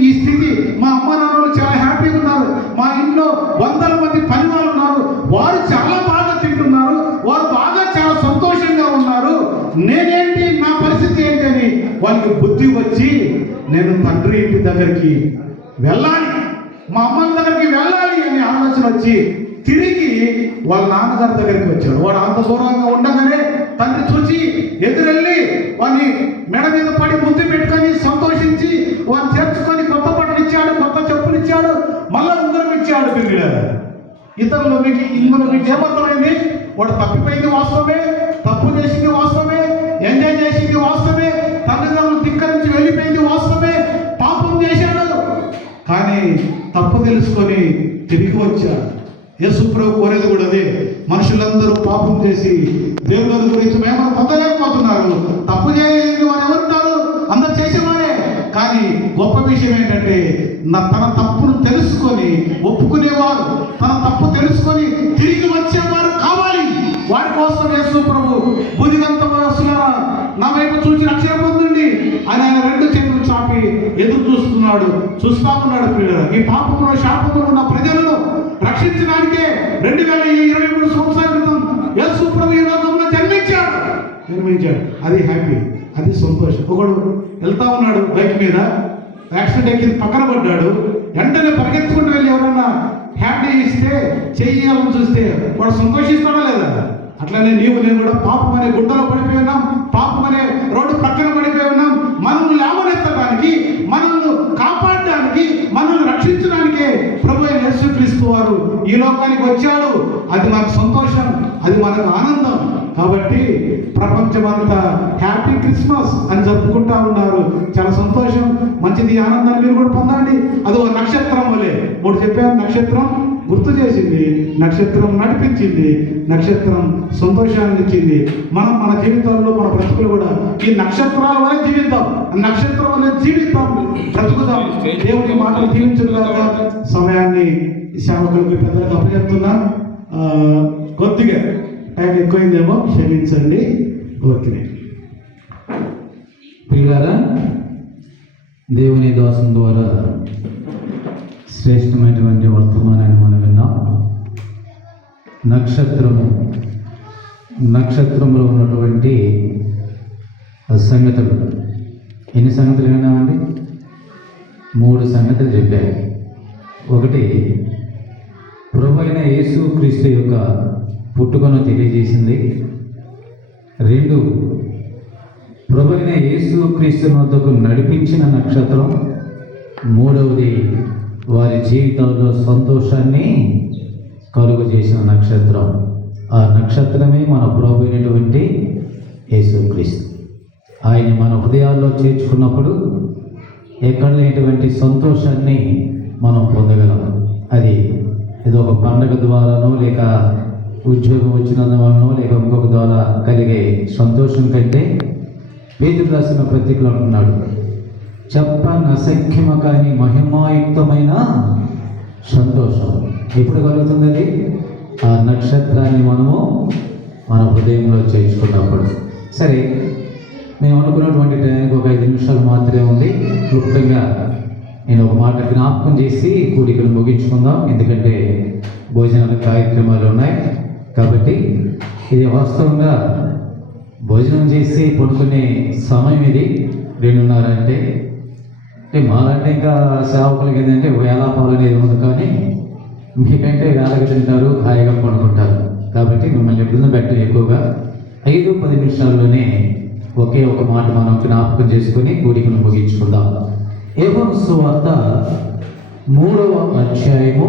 ఈ స్థితి? మా అమ్మ నాన్నలు చాలా హ్యాపీగా ఉన్నారు, మా ఇంట్లో 100 మంది పని వాళ్ళు ఉన్నారు, వారు చాలా బాగా తింటున్నారు, వారు బాగా చాలా సంతోషంగా ఉన్నారు, నేనేంటి, నా పరిస్థితి ఏంటి అని వాళ్ళకి బుద్ధి వచ్చి, నేను తండ్రి ఇంటి దగ్గరికి వెళ్ళాలి, మా అమ్మ దగ్గరికి వెళ్ళాలి అని ఆలోచన వచ్చి తిరిగి వాళ్ళ నాన్నగారి దగ్గరికి వచ్చాడు. వాడు అంత దూరంగా ఉండగానే తండ్రి చూసి ఎదురెళ్ళి వాడిని మెడ మీద పడి ముద్దు పెట్టుకొని సంతోషించి వాడిని చేర్చుకొని కొత్త బట్టలు ఇచ్చాడు, కొత్త చెప్పులు ఇచ్చాడు, మళ్ళా ఉంగరం ఇచ్చాడు. ఇందులో మీకు ఏమర్థమైంది? వాడు తప్పిపోయింది వాస్తవమే, తప్పు చేసింది వాస్తవమే, ఎంజాయ్ చేసింది వాస్తవమే, తల్లిదండ్రులు ధిక్కరించి వెళ్ళిపోయింది వాస్తవమే, పాపం చేశాడు. కానీ తప్పు తెలుసుకొని తిరిగి వచ్చాడు. యేసు ప్రభు కోరేది కూడా అదే. మనుషులందరూ పాపం చేసి దేవుని గురించి మేము పొందలేకపోతున్నారు. తప్పు చేయని వారు ఎవరుంటారు? అందరు చేసేవారే. కానీ గొప్ప విషయం ఏంటంటే, తన తప్పును తెలుసుకొని ఒప్పుకునేవారు, తన తప్పు తెలుసుకొని తిరిగి వచ్చేవారు కావాలి. వాడి కోసం యేసు ప్రభు బుద్ధిగంత వస్తున్నారా, నా వైపు చూసి రక్షణ పొందండి అని ఆయన 2 చేతులు చాపి ఎదురు చూస్తా ఉన్నాడు. పిల్లలు, ఈ పాపంలో శాపంలో ఉన్న ప్రజలను రక్షించడానికే 2023 సంవత్సరాల క్రితం యేసు ప్రభు ఈ లోకంలో జన్మించాడు. అది హ్యాపీ, అది సంతోషం. ఒకడు వెళ్తా ఉన్నాడు బైక్ మీద, యాక్సిడెంట్ ఎక్కి పక్కన పడ్డాడు. వెంటనే పరిగెత్తుకుంటూ వెళ్ళి ఎవరన్నా హ్యాండ్ ఇస్తే చెయ్యాలని చూస్తే వాడు సంతోషిస్తాడా లేదా? అట్లనే నీవు నేను కూడా పాపం అనే గుంటలో పడిపోయి ఉన్నాం, పాపం అనే రోడ్డు ప్రక్కన పడిపోయి ఉన్నాం. మనల్ని లేవనెత్తడానికి, మనల్ని కాపాడడానికి, మనల్ని రక్షించడానికే ప్రభు అయిన యేసుక్రీస్తు వారు ఈ లోకానికి వచ్చాడు. అది మనకు సంతోషం, అది మనకు ఆనందం. కాబట్టి ప్రపంచమంతా హ్యాపీ క్రిస్మస్ అని జరుపుకుంటా ఉన్నారు. చాలా సంతోషం, మంచిది, ఆనందాన్ని మీరు కూడా పొందండి. అది ఒక నక్షత్రం వలె. మూడు చెప్పాను, నక్షత్రం గుర్తు చేసింది, నక్షత్రం నడిపించింది, నక్షత్రం సంతోషాన్ని ఇచ్చింది. మనం మన జీవితాల్లో మన బ్రతుకులు కూడా ఈ నక్షత్రాల వల్ల జీవిద్దాం, నక్షత్రం వల్ల జీవిస్తాం, బ్రతుకుదాం. దేవుడి మాటలు జీవించగలగా సమయాన్ని సేవకులకు పెద్దలకు అప్పచెప్తున్నా. కొద్దిగా టైం ఎక్కువైందేమో క్షమించండి. ఓకే. ప్రియులారా, దేవుని దాసం ద్వారా శ్రేష్టమైనటువంటి వర్తమానాన్ని మనం విన్నాం. నక్షత్రంలో ఉన్నటువంటి సంగతులు, ఎన్ని సంగతులు విన్నామండి? 3 సంగతులు చెప్పారు. ఒకటి, ప్రభువైన యేసుక్రీస్తు యొక్క పుట్టుకను తెలియజేసింది. 2, ప్రభువైన యేసుక్రీస్తు వద్దకు నడిపించిన నక్షత్రం. 3వది, వారి జీవితాల్లో సంతోషాన్ని కలుగు చేసిన నక్షత్రం. ఆ నక్షత్రమే మన ప్రభు అయినటువంటి యేసుక్రీస్తు. ఆయన మన హృదయాల్లో చేర్చుకున్నప్పుడు ఎక్కడ లేనటువంటి సంతోషాన్ని మనం పొందగలం. అది ఏదో ఒక పండగ ద్వారానో, లేక ఉద్యోగం వచ్చినందువలనో, లేక ఇంకొక ద్వారా కలిగే సంతోషం కంటే పేతురు రాసిన పత్రికలో అంటున్నాడు, చెప్పనసఖ్యము కానీ మహిమాయుక్తమైన సంతోషం ఎప్పుడు కలుగుతుంది? అది ఆ నక్షత్రాన్ని మనము మన హృదయంలో చేర్చుకున్నప్పుడు. సరే, మేము అనుకున్నటువంటి టైంకి ఒక 5 నిమిషాలు మాత్రమే ఉంది. క్లుప్తంగా నేను ఒక మాట జ్ఞాపకం చేసి కూడికలు ముగించుకుందాం. ఎందుకంటే భోజనాల కార్యక్రమాలు ఉన్నాయి కాబట్టి. ఇది వాస్తవంగా భోజనం చేసి పడుకునే సమయం ఇది. 2:30 అంటే మాలంటే ఇంకా సేవకులకి ఏంటంటే వేలాపాలు అనేది ఉంది. కానీ మీకంటే వేళకి తింటారు, హాయిగా పడుకుంటారు. కాబట్టి మిమ్మల్ని ఇబ్బంది పెట్టడం ఎక్కువగా 5-10 నిమిషాల్లోనే ఒకే ఒక మాట మనం జ్ఞాపకం చేసుకుని కూడికను ముగించుకుందాం. యోహాను సువార్త 3వ అధ్యాయము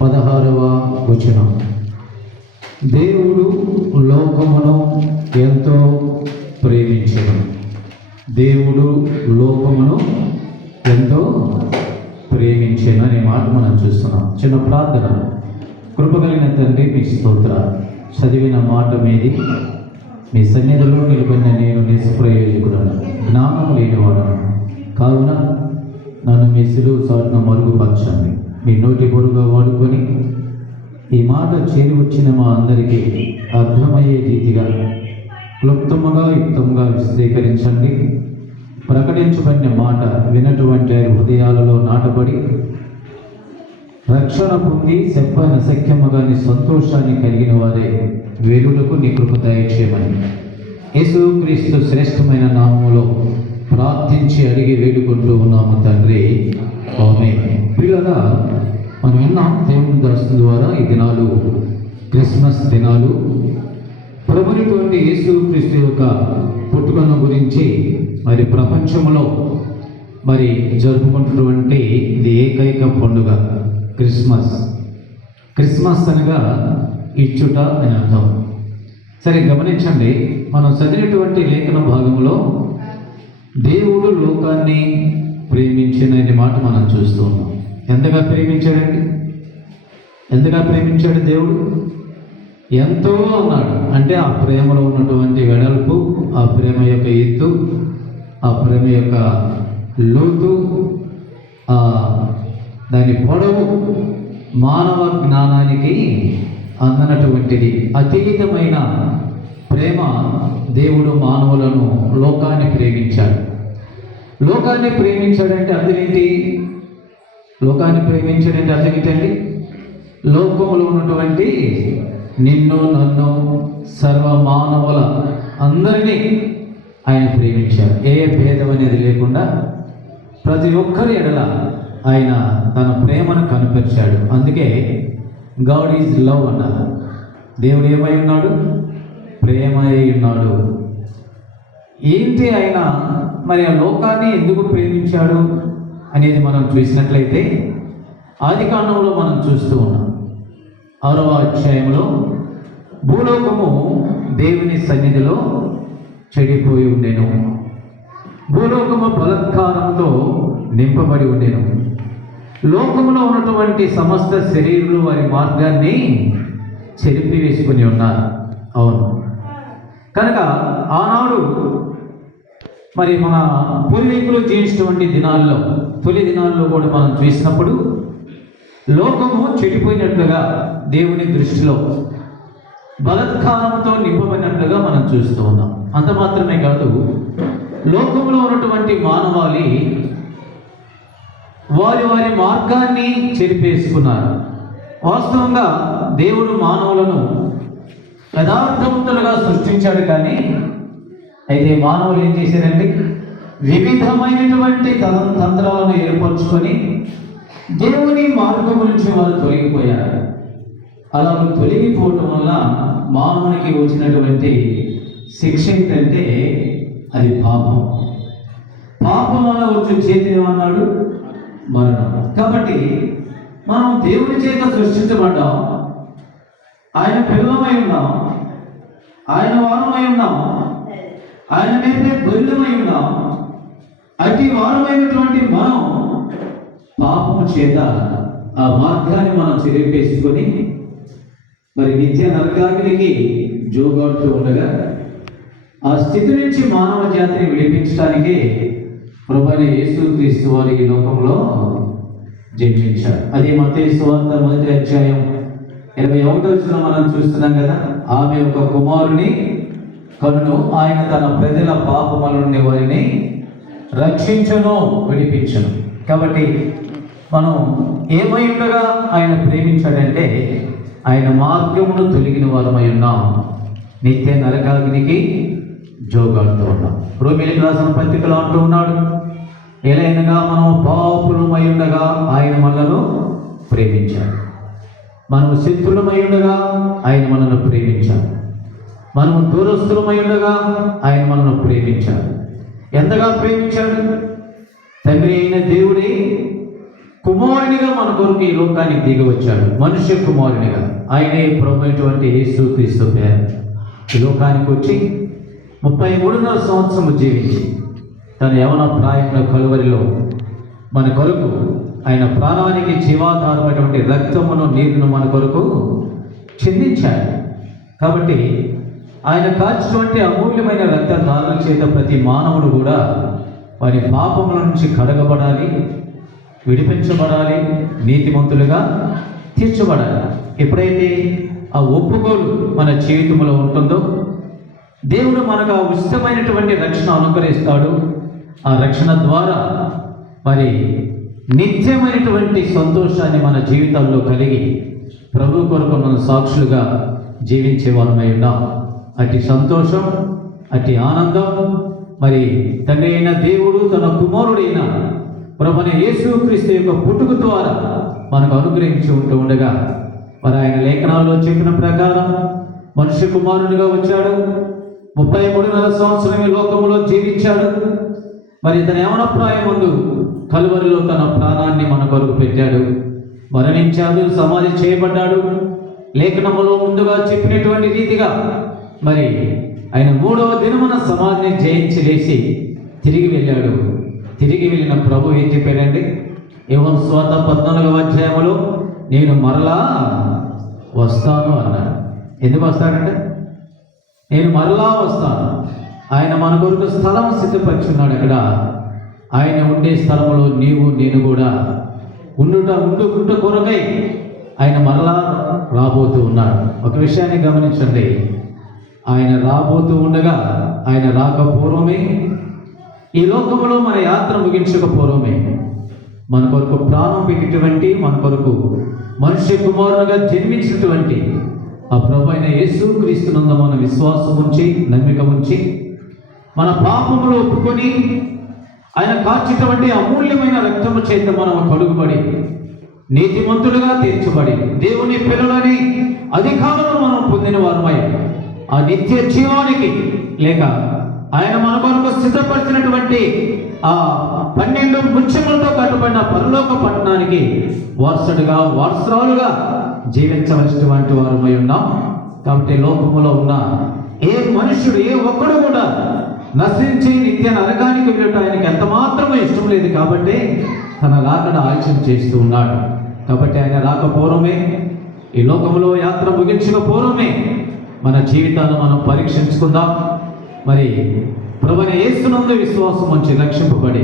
16వ వచనం. దేవుడు లోకమును ఎంతో ప్రేమించెను. దేవుడు లోకమును ఎంతో ప్రేమించెను అనే మాట మనం చూస్తున్నాం. చిన్న ప్రార్థన. కృపగలిగిన తండ్రి, మీ స్తోత్ర. చదివిన మాట మీది, మీ సన్నిధిలో నిలబడిన నేను నిష్ప్రయోజకుడను, జ్ఞానం లేనివాడను కావున నన్ను మీ సిలువ చాటున మరుగుపరచండి. మీ నోటి పొరుగా వాడుకొని ఈ మాట చేరి వచ్చిన మా అందరికీ అర్థమయ్యే రీతిగా క్లుప్తముగా యుక్తంగా విశదీకరించండి. ప్రకటించబడిన మాట వినటువంటి హృదయాలలో నాటబడి రక్షణ పొంది చెప్పనసఖ్యముగా నీ సంతోషాన్ని కలిగిన వారే వేలులకు నీ కృప దయచేయమని యేసుక్రీస్తు శ్రేష్టమైన నామములో ప్రార్థించి అడిగి వేడుకుంటూ ఉన్నాము తండ్రి, ఆమేన్. ప్రియులారా, మనం విన్నాం దేవుని దాసుల ద్వారా ఈ దినాలు క్రిస్మస్ దినాలు. ప్రభువైనటువంటి యేసుక్రీస్తు యొక్క పుట్టుకను గురించి మరి ప్రపంచంలో మరి జరుపుకుంటున్నటువంటి ఇది ఏకైక పండుగ క్రిస్మస్. క్రిస్మస్ అనగా ఇచ్చుట అని అర్థం. సరే గమనించండి, మనం చదివినటువంటి లేఖన భాగంలో దేవుడు లోకాన్ని ప్రేమించిన మాట మనం చూస్తూ ఉన్నాం. ఎంతగా ప్రేమించాడండి? ఎంతగా ప్రేమించాడు దేవుడు? ఎంతో అన్నాడు. అంటే ఆ ప్రేమలో ఉన్నటువంటి వెడల్పు, ఆ ప్రేమ యొక్క ఎత్తు, ఆ ప్రేమ యొక్క లోతు, దాని పొడవు మానవ జ్ఞానానికి అందనటువంటిది అతీతమైన ప్రేమ. దేవుడు మానవులను, లోకాన్ని ప్రేమించాడు. లోకాన్ని ప్రేమించాడంటే అర్థం ఏంటి? లోకాన్ని ప్రేమించాడంటే అర్థం ఏంటండి? లోకంలో ఉన్నటువంటి నిన్ను, నన్ను, సర్వ మానవుల అందరినీ ఆయన ప్రేమించాడు. ఏ భేదం అనేది లేకుండా ప్రతి ఒక్కరి ఎడల ఆయన తన ప్రేమను కనపరిచాడు. అందుకే గాడ్ ఈజ్ లవ్ అన్నారు. దేవుడు ఏమై ఉన్నాడు? ప్రేమ అయి ఉన్నాడు. ఏంటి ఆయన మరి ఆ లోకాన్ని ఎందుకు ప్రేమించాడు అనేది మనం చూసినట్లయితే ఆదికాండంలో మనం చూస్తూ ఉన్నాం. 6వ అధ్యాయంలో భూలోకము దేవుని సన్నిధిలో చెడిపోయి ఉండెను, భూలోకము బలాత్కారంతో నింపబడి ఉండెను, లోకములో ఉన్నటువంటి సమస్త శరీరులు వారి మార్గాన్ని చెరిపివేసుకుని ఉన్నారు. అవును, కనుక ఆనాడు మరి మన పూర్వీకులు జీవించినటువంటి దినాల్లో, తొలి దినాల్లో కూడా మనం చూసినప్పుడు లోకము చెడిపోయినట్లుగా దేవుని దృష్టిలో బలాత్కారంతో నింపబడినట్లుగా మనం చూస్తూ ఉన్నాం. అంత మాత్రమే కాదు, లోకంలో ఉన్నటువంటి మానవాళి వారి వారి మార్గాన్ని చెరిపేసుకున్నారు. వాస్తవంగా దేవుడు మానవులను యథార్థవంతులుగా సృష్టించాడు, కానీ అయితే మానవులు ఏం చేశారండి? వివిధమైనటువంటి తంత్రాలను ఏర్పరచుకొని దేవుని మార్గం నుంచి వారు తొలగిపోయారు. అలా తొలగిపోవటం వల్ల మానవునికి వచ్చినటువంటి శిక్ష ఏంటంటే అది పాపం. పాపం వల్ల వచ్చే చేతి ఏమన్నాడు? మరణం. కాబట్టి మనం దేవుని చేత సృష్టించబడ్డాం, ఆయన పిల్లలమై ఉన్నాం, ఆయన వారమై ఉన్నాం, ఆయన నేర్పే గొల్లమై ఉన్నాం. అతి వారమైనటువంటి మనం పాపము చేత ఆ మార్గాన్ని మనం చెరిపేసుకొని మరి నిత్య నరకాగ్నికి జోగాడుతూ ఉండగా ఆ స్థితి నుంచి మానవ జాతిని విడిపించడానికి ప్రభువైన యేసుక్రీస్తు వారు ఈ లోకంలో జన్మించారు. అది మత్తయి సువార్త 1వ అధ్యాయం 21వ వచనం మనం చూస్తున్నాం కదా. ఆమె ఒక కుమారుని కనును, ఆయన తన ప్రజల పాపముల నుండి వారిని రక్షించును, విడిపించును. కాబట్టి మనం ఏమై ఉండగా ఆయన ప్రేమించాడంటే ఆయన మార్గమును తొలగిన వారమై ఉన్నాం, నిత్య నరకాగ్నికి జోగాడుతూ ఉన్నాం. రోమీయులకు రాసిన పత్రికలో అంటూ ఉన్నాడు, ఎలైనగా మనం పాపులమై ఉండగా ఆయన మనలను ప్రేమించాడు. మనం శత్రులమై ఉండగా ఆయన మనను ప్రేమించాడు. మనం దూరస్తులమై ఉండగా ఆయన మనను ప్రేమించాడు. ఎంతగా ప్రేమించాడు? తండ్రి అయిన దేవుడే కుమారునిగా మన కొరకు ఈ లోకానికి దిగి వచ్చాడు. మనుష్య కుమారునిగా ఆయనే ప్రభువైనటువంటి యేసుక్రీస్తు పేరు ఈ లోకానికి వచ్చి 33.5 సంవత్సరము జీవించి తన యవన ప్రాయంలో కలువరిలో మన కొరకు ఆయన ప్రాణానికి జీవాధారమైనటువంటి రక్తమును నీరును మన కొరకు చిందించాడు. కాబట్టి ఆయన కాచినటువంటి అమూల్యమైన రక్తధారల చేత ప్రతి మానవుడు కూడా వారి పాపముల నుంచి కడగబడాలి, విడిపించబడాలి, నీతిమంతులుగా తీర్చబడాలి. ఎప్పుడైతే ఆ ఒప్పుకోలు మన జీవితంలో ఉంటుందో దేవుడు మనకు ఆ ఉచితమైనటువంటి రక్షణ అనుగ్రహిస్తాడు. ఆ రక్షణ ద్వారా మరి నిత్యమైనటువంటి సంతోషాన్ని మన జీవితాల్లో కలిగి ప్రభు కొరకు మనం సాక్షులుగా జీవించే వారమై ఉన్నాం. అతి సంతోషం, అతి ఆనందం మరి తండ్రి అయిన దేవుడు తన కుమారుడైన ప్రభువైన యేసుక్రీస్తు యొక్క పుట్టుక ద్వారా మనకు అనుగ్రహించి ఉండగా మరి ఆయన లేఖనాల్లో చెప్పిన ప్రకారం మనుష్య కుమారునిగా వచ్చాడు. 33.5 సంవత్సరం ఈ లోకంలో జీవించాడు. మరి తన యవన ప్రాయం ముందు కలువరిలో తన ప్రాణాన్ని మన కొరకు పెట్టాడు, మరణించాడు, సమాధి చేయబడ్డాడు. లేఖనములో ముందుగా చెప్పినటువంటి రీతిగా మరి ఆయన 3వ దినమున సమాధిని జయించి లేచి తిరిగి వెళ్ళాడు. తిరిగి వెళ్ళిన ప్రభు ఏం చెప్పాడండి? యోహాను సువార్త 14వ అధ్యాయంలో నేను మరలా వస్తాను అన్నాడు. ఎందుకు వస్తాడంటే నేను మరలా వస్తాను. ఆయన మన కొరకు స్థలం సిద్ధపరుచున్నాడు. అక్కడ ఆయన ఉండే స్థలంలో నీవు నేను కూడా ఉండుకుంట కొరకై ఆయన మరలా రాబోతూ ఉన్నాడు. ఒక విషయాన్ని గమనించండి, ఆయన రాబోతూ ఉండగా ఆయన రాకపూర్వమే ఈ లోకంలో మన యాత్ర ముగించకపోవడమే మన కొరకు ప్రాణం పెట్టినటువంటి, మన కొరకు మనుష్య కుమారునిగా జన్మించినటువంటి ఆ ప్రభు అయిన యేసుక్రీస్తునందు మన విశ్వాసం ఉంచి, నమ్మిక ఉంచి, మన పాపములు ఒప్పుకొని ఆయన కార్చినటువంటి అమూల్యమైన రక్తము చేత మనం కడుగుబడి నీతిమంతులుగా తీర్చబడి దేవుని పిల్లలని అధికారము మనం పొందిన వారమై ఆ నిత్య జీవానికి లేక ఆయన మన కొరకు సిద్ధపరిచినటువంటి ఆ 12 ముత్యములతో కట్టుబడిన పరలోక పట్టణానికి వారసురాలుగా జీవించవలసినటువంటి వారమై ఉన్నాం. కాబట్టి లోకములో ఉన్న ఏ మనుషుడు ఏ ఒక్కడు కూడా నశించి నిత్య నరకానికి వెళ్ళటం ఆయనకి ఎంత మాత్రమూ ఇష్టం లేదు. కాబట్టి తన రాకడ ఆలోచన చేస్తూ ఉన్నాడు. కాబట్టి ఆయన రాకపోవడమే, ఈ లోకంలో యాత్ర ముగించకపోవడమే మన జీవితాన్ని మనం పరీక్షించుకుందాం. మరి ప్రభువైన యేసునందు విశ్వాసం ఉంచి రక్షింపబడి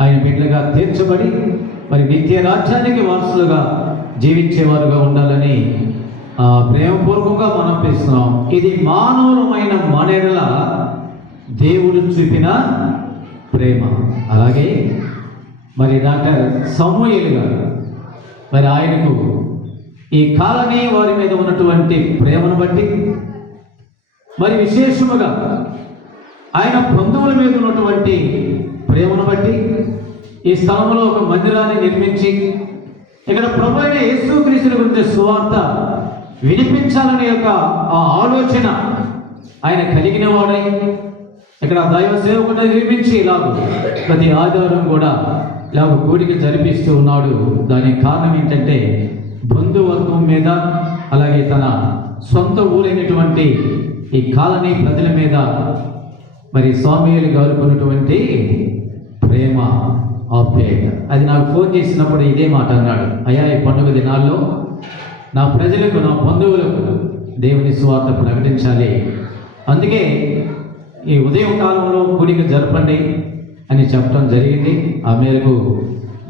ఆయన బిడ్డలుగా తీర్చబడి మరి నిత్య రాజ్యానికి వారసులుగా జీవించేవారుగా ఉండాలని ప్రేమపూర్వకంగా మనం పిలుస్తున్నాం. ఇది మానవులమైన మనెడల దేవుడు చూపిన ప్రేమ. అలాగే మరి డాక్టర్ సమూయేలు గారు మరి ఆయనకు ఈ కాలనీ వారి మీద ఉన్నటువంటి ప్రేమను బట్టి మరి విశేషముగా ఆయన బంధువుల మీద ఉన్నటువంటి ప్రేమను బట్టి ఈ స్థలంలో ఒక మందిరాన్ని నిర్మించి ఇక్కడ ప్రభువైన యేసుక్రీస్తుని గురించి సువార్త వినిపించాలనే యొక్క ఆ ఆలోచన ఆయన కలిగిన వాడై ఇక్కడ దైవ సేవకుని నిర్మించి ఇలాగ ప్రతి ఆదివారం కూడా ఇలాగ కూడిక జరిపిస్తూ ఉన్నాడు. దానికి కారణం ఏంటంటే బంధువర్గం మీద అలాగే తన సొంత ఊరైనటువంటి ఈ కాలనీ ప్రజల మీద మరి సమూయేలు గారు కొన్నటువంటి ప్రేమ ఆప్యాయత. అది నాకు ఫోన్ చేసినప్పుడు ఇదే మాట అన్నాడు, అయ్యా ఈ పండుగ దినాల్లో నా ప్రజలకు నా బంధువులకు దేవుని సువార్త ప్రకటించాలి, అందుకే ఈ ఉదయం కాలంలో కూడిక జరపండి అని చెప్పడం జరిగింది. ఆ మేరకు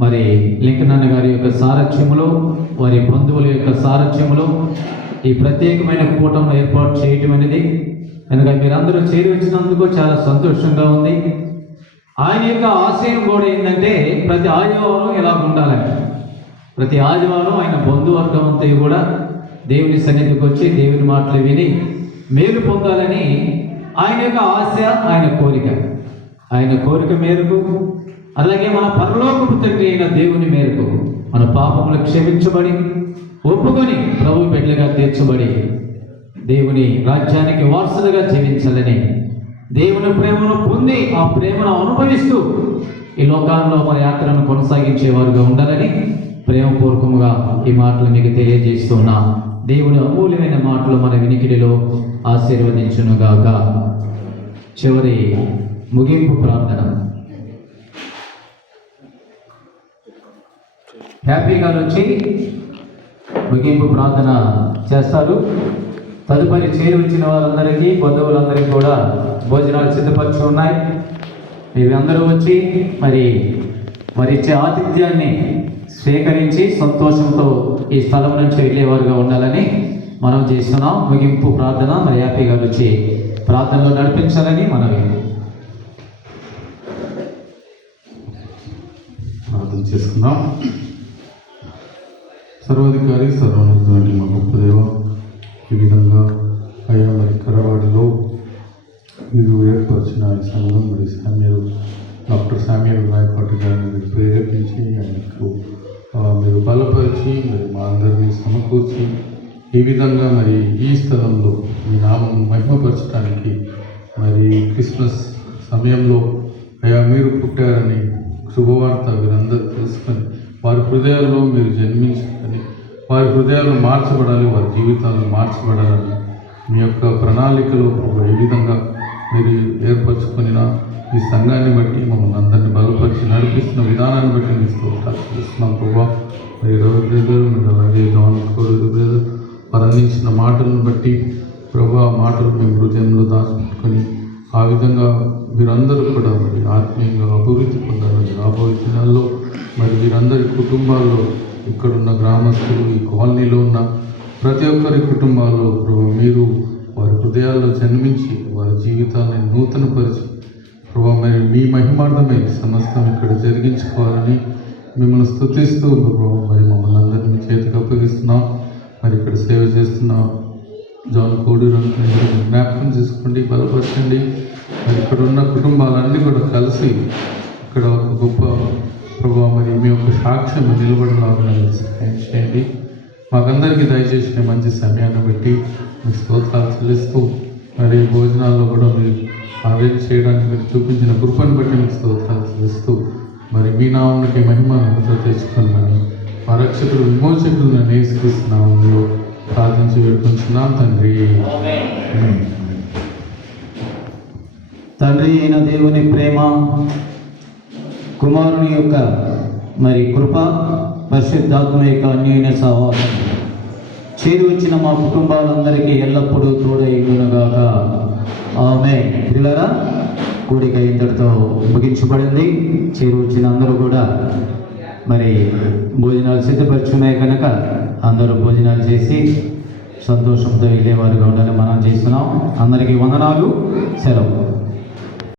మరి లింకనన్న గారి యొక్క సారథ్యములో వారి బంధువుల యొక్క సారథ్యములో ఈ ప్రత్యేకమైన కూటమి ఏర్పాటు చేయటం అనేది కనుక మీరందరూ చేరి వచ్చినందుకు చాలా సంతోషంగా ఉంది. ఆయన యొక్క ఆశయం కూడా ఏంటంటే ప్రతి ఆదివారం ఇలా ఉండాలని, ప్రతి ఆదివారం ఆయన బంధువర్గం అంతా కూడా దేవుని సన్నిధికి వచ్చి దేవుని మాటలు విని మేలు పొందాలని ఆయన యొక్క ఆశ, ఆయన కోరిక మేరకు అలాగే మన పరలోకపు తండ్రి అయిన దేవుని మేరకు మన పాపములు క్షమించబడి ఒప్పుకొని ప్రభు బిడ్డలుగా తీర్చబడి దేవుని రాజ్యానికి వారసులుగా జీవించాలని దేవుని ప్రేమను పొంది ఆ ప్రేమను అనుభవిస్తూ ఈ లోకాల్లో మన యాత్రను కొనసాగించేవారుగా ఉండాలని ప్రేమపూర్వకంగా ఈ మాటలు మీకు తెలియజేస్తున్నా. దేవుని అమూల్యమైన మాటలు మన వినికిడిలో ఆశీర్వదించునుగాక. చివరి ముగింపు ప్రార్థన. హ్యాపీ గారు వచ్చి ముగింపు ప్రార్థన చేస్తారు. తదుపరి చేరి వచ్చిన వారందరికీ బంధువులందరికీ కూడా భోజనాలు సిద్ధపరిచి ఉన్నాయి. మీరందరూ వచ్చి మరి ఇచ్చే ఆతిథ్యాన్ని స్వీకరించి సంతోషంతో ఈ స్థలం నుంచి వెళ్ళేవారుగా ఉండాలని మనం చేస్తున్నాం. ముగింపు ప్రార్థన మరి హ్యాపీ గారు వచ్చి ప్రార్థనలో నడిపించాలని మనవి ప్రార్థన చేసుకుందాం. సర్వాధికారి సర్వోన్నతుడైన మా గొప్ప దేవ, ఈ విధంగా అయ్యా మరి కరవాడిలో మీరు ఏర్పరిచిన ఈ సంఘం మరి డాక్టర్ శామ్యూయల్ రాయపాటి గారిని మీరు ప్రేరేపించి ఆయనకు మీరు బలపరిచి మరి మా అందరినీ సమకూర్చి ఈ విధంగా మరి ఈ స్థలంలో మీ నామం మహిమపరచడానికి మరి క్రిస్మస్ సమయంలో అయ్యా మీరు పుట్టారని శుభవార్త వీరందరూ తెలుసుకొని వారి హృదయాల్లో మీరు జన్మించాలని, వారి హృదయాలు మార్చబడాలి, వారి జీవితాలు మార్చబడాలని మీ యొక్క ప్రణాళికలో ఏ విధంగా మీరు ఏర్పరచుకున్న ఈ సంఘాన్ని బట్టి మమ్మల్ని అందరినీ బలపరిచి నడిపిస్తున్న విధానాన్ని బట్టి మీ స్తోత్రాలు చేస్తున్నాం ప్రభావ. మరి రవి బ్రదర్ మీరు అలాగే జాన్ బ్రదర్ వారు అందించిన మాటలను బట్టి ప్రభా మాటలు మేము హృదయంలో దాచిపెట్టుకొని ఆ విధంగా వీరందరూ కూడా మరి ఆత్మీయంగా అభివృద్ధి పొందాలని రాబోయే దినాల్లో మరి వీరందరి కుటుంబాల్లో ఇక్కడున్న గ్రామస్తులు ఈ కాలనీలో ఉన్న ప్రతి ఒక్కరి కుటుంబాల్లో ప్రభు మీరు వారి హృదయాల్లో జన్మించి వారి జీవితాలను నూతనపరిచి ప్రభు మరి మీ మహిమార్థమై సమస్తం ఇక్కడ జరిగించుకోవాలని మిమ్మల్ని స్తుతిస్తూ ప్రభు మరి మమ్మల్ని అందరినీ చేతికి అప్పగిస్తున్నాం. మరి ఇక్కడ సేవ చేస్తున్న జాన్ కోడూరు జ్ఞాపకం చేసుకోండి, బలపరచండి. మరి ఇక్కడ ఉన్న కుటుంబాలన్నీ కూడా కలిసి ఇక్కడ ఒక గొప్ప ప్రభావ మరి మీ యొక్క సాక్ష్యం నిలబడలాగా సహాయం చేయండి. మాకందరికీ దయచేసిన మంచి సమయాన్ని బట్టి మీకు స్తోత్రాలు చెల్లిస్తూ మరి భోజనాల్లో కూడా మీరు అరేంజ్ చేయడానికి మీరు చూపించిన కృపను బట్టి మీకు స్తోత్రాలు చెల్లిస్తూ మరి మీ నామమునకి మహిమను తెచ్చుకోమని మా రక్షకుడు విమోచకులను యేసుక్రీస్తు నామములో ప్రార్థించి వేడుకుంటున్నాం తండ్రి. తండ్రి అయిన దేవుని ప్రేమ, కుమారుని యొక్క మరి కృప, పరిశుద్ధాత్మ యొక్క అన్యోన్య సహవాసం చేరి వచ్చిన మా కుటుంబాలందరికీ ఎల్లప్పుడూ తోడైగునుగాక. ఆమేన్. పిల్లరా, కూడిక ఇంతటితో ముగించబడింది. చేరి వచ్చిన అందరూ కూడా మరి భోజనాలు సిద్ధపరుచున్నాయి కనుక అందరూ భోజనాలు చేసి సంతోషంతో వెళ్ళేవారుగా ఉండాలని మనం చేస్తున్నాం. అందరికీ వందనాలు, సెలవు.